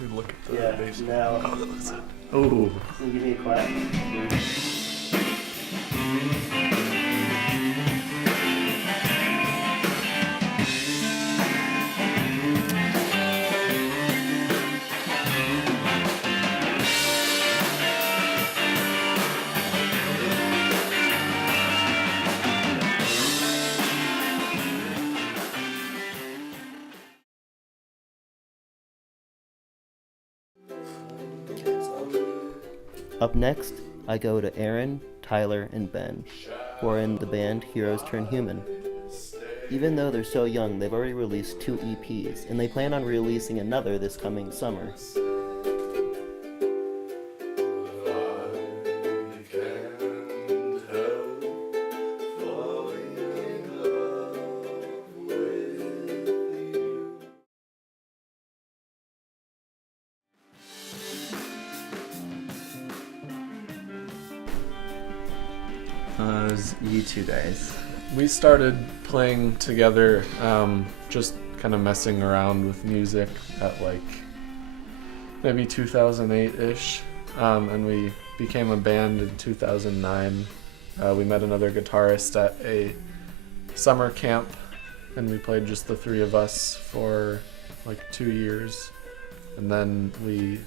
Dude, look at the bass. Now. Oh, that looks it. Ooh. Can you give me a clap? Up next, I go to Aaron, Tyler, and Ben, who are in the band Heroes Turn Human. Even though they're so young, they've already released 2 EPs, and they plan on releasing another this coming summer. Those you two guys. We started playing together, just kind of messing around with music at like maybe 2008-ish, and we became a band in 2009. We met another guitarist at a summer camp, and we played just the 3 of us for like 2 years, and then we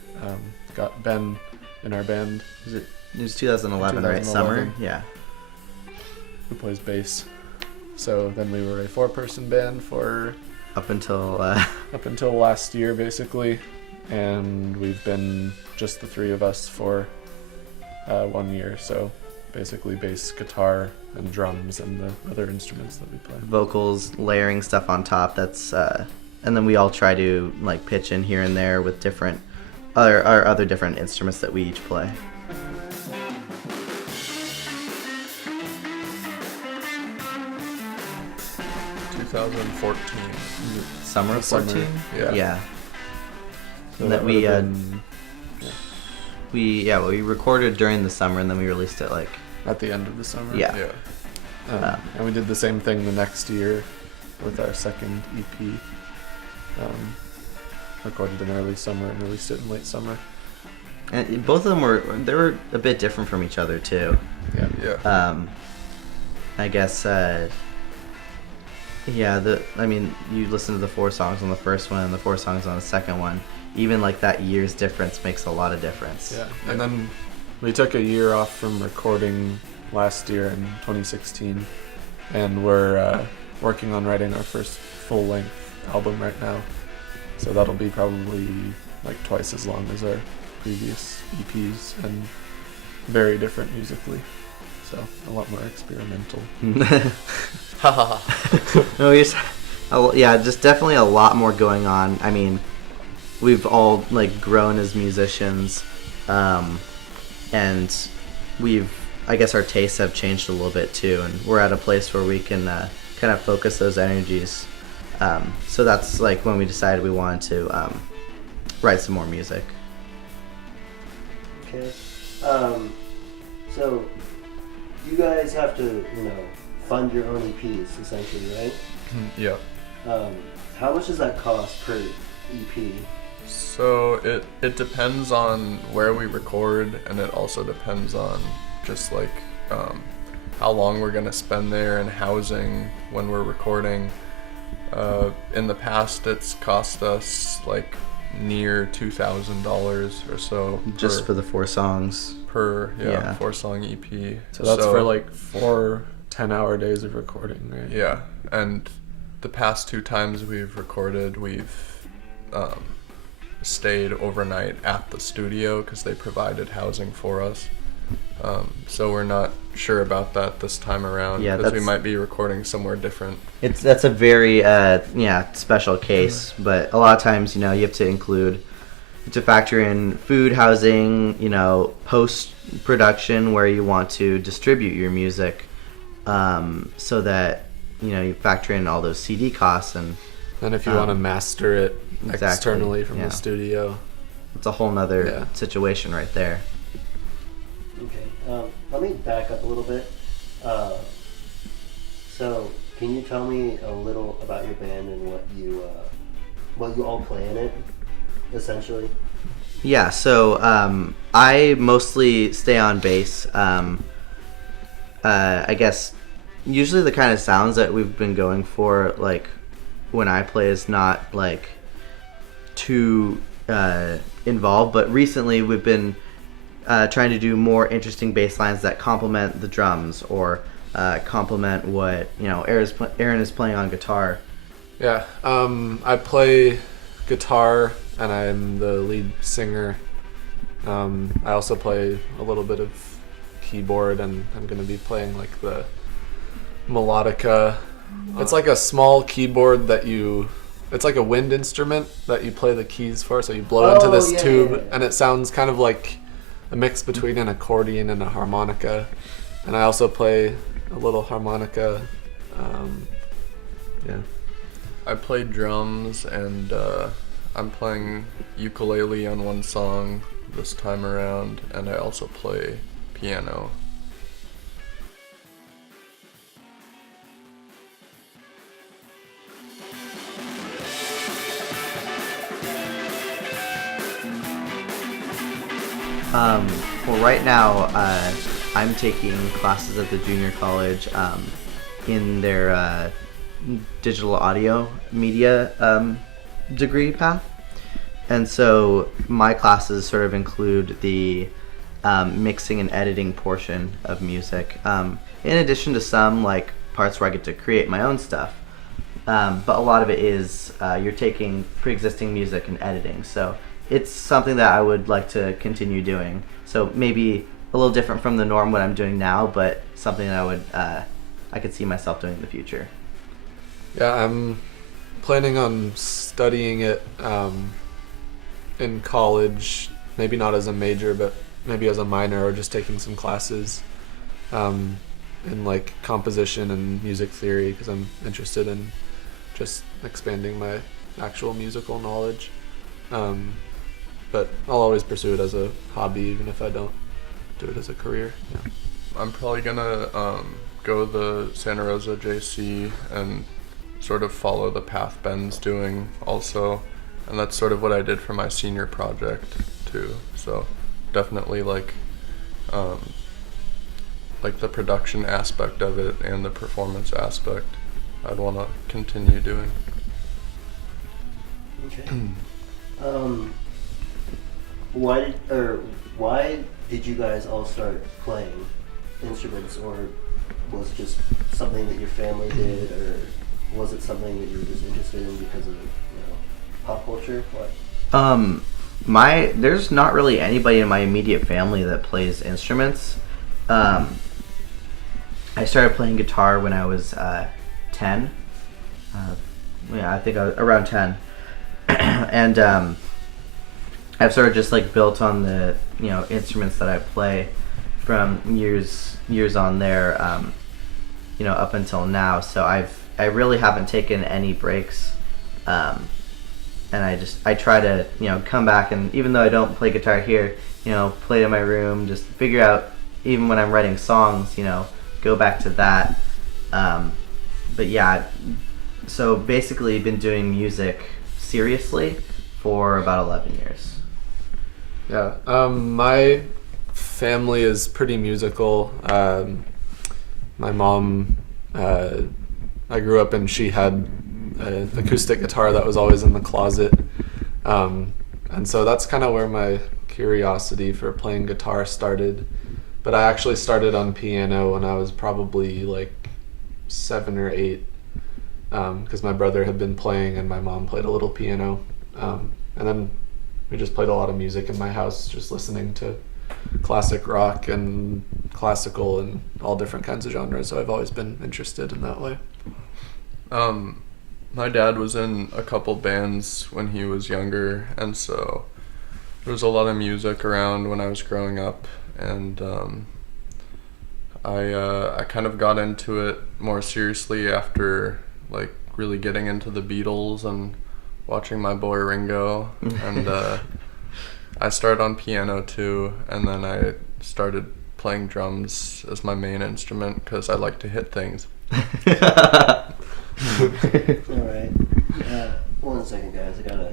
got Ben in our band. It was 2011, right? Summer? Yeah. Who plays bass. So then we were a 4-person band for Up until last year, basically, and we've been just the 3 of us for 1 year. So basically bass, guitar, and drums, and the other instruments that we play. vocals, layering stuff on top. That's and then we all try to like pitch in here and there with different other different instruments that we each play. 2014. Summer of 14? Yeah. So And that we recorded during the summer, and then we released it like at the end of the summer. Yeah. And we did the same thing the next year with our second EP. Recorded in early summer and released it in late summer. and both of them were a bit different from each other too. Yeah. I guess you listen to the 4 songs on the first one and the 4 songs on the second one. Even like that year's difference makes a lot of difference. Yeah. And then we took a year off from recording last year in 2016, and we're working on writing our first full-length album right now. So that'll be probably like twice as long as our previous EPs, and very different musically. So a lot more experimental. No, just definitely a lot more going on. I mean, we've all like grown as musicians, and I guess our tastes have changed a little bit too, and we're at a place where we can kind of focus those energies. So that's like when we decided we wanted to write some more music. Okay. So you guys have to, fund your own EPs essentially, right? Yeah. How much does that cost per EP? So it depends on where we record, and it also depends on just like how long we're gonna spend there and housing when we're recording. In the past, it's cost us like near $2,000 or so Just for the 4 songs. per Yeah. 4-song EP. So that's for like 4 10-hour days of recording, right? Yeah, and the past 2 times we've recorded, we've stayed overnight at the studio because they provided housing for us. So we're not sure about that this time around, because we might be recording somewhere different. That's a very special case, but a lot of times you have to factor in food, housing, post production where you want to distribute your music, so that you factor in all those CD costs, and if you want to master it exactly, externally from the studio, it's a whole nother situation right there. Okay, let me back up a little bit. So, can you tell me a little about your band and what you all play in it? essentially? Yeah, so I mostly stay on bass. I guess usually the kind of sounds that we've been going for, like when I play, is not like too involved. But recently we've been trying to do more interesting bass lines that complement the drums or complement what Aaron is playing on guitar. Yeah, I play guitar and I'm the lead singer. I also play a little bit of keyboard, and I'm going to be playing like the melodica. It's like a small keyboard it's like a wind instrument that you play the keys for, so you blow into this tube and it sounds kind of like a mix between an accordion and a harmonica. And I also play a little harmonica. Yeah. I play drums, and I'm playing ukulele on one song this time around, and I also play piano. Well, right now I'm taking classes at the junior college in their digital audio media degree path. And so my classes sort of include the mixing and editing portion of music, in addition to some like parts where I get to create my own stuff. But a lot of it is you're taking pre-existing music and editing. So it's something that I would like to continue doing. So maybe a little different from the norm what I'm doing now, but something that I could see myself doing in the future. Yeah, I'm planning on studying it in college, maybe not as a major, but maybe as a minor, or just taking some classes in like composition and music theory, because I'm interested in just expanding my actual musical knowledge. But I'll always pursue it as a hobby, even if I don't do it as a career. Yeah. I'm probably gonna go the Santa Rosa JC and sort of follow the path Ben's doing also, and that's sort of what I did for my senior project too. So definitely like the production aspect of it and the performance aspect I'd want to continue doing. Okay. Why did you guys all start playing instruments, or was it just something that your family did, or was it something that you were just interested in because of pop culture? What? There's not really anybody in my immediate family that plays instruments. I started playing guitar when I was 10. I think I was around 10. And I've sort of just like built on the instruments that I play from years on there, up until now. So I really haven't taken any breaks, and I try to come back, and even though I don't play guitar here, play in my room, just figure out, even when I'm writing songs, go back to that. But yeah, so basically been doing music seriously for about 11 years. Yeah, my family is pretty musical. My mom, I grew up and she had an acoustic guitar that was always in the closet. And so that's kind of where my curiosity for playing guitar started. But I actually started on piano when I was probably like 7 or 8, because my brother had been playing and my mom played a little piano. And then we just played a lot of music in my house, just listening to classic rock and classical and all different kinds of genres. So I've always been interested in that way. My dad was in a couple bands when he was younger, and so there was a lot of music around when I was growing up, and I kind of got into it more seriously after like really getting into the Beatles and watching my boy Ringo, and I started on piano too, and then I started playing drums as my main instrument because I like to hit things. Alright. 1 second, guys. I gotta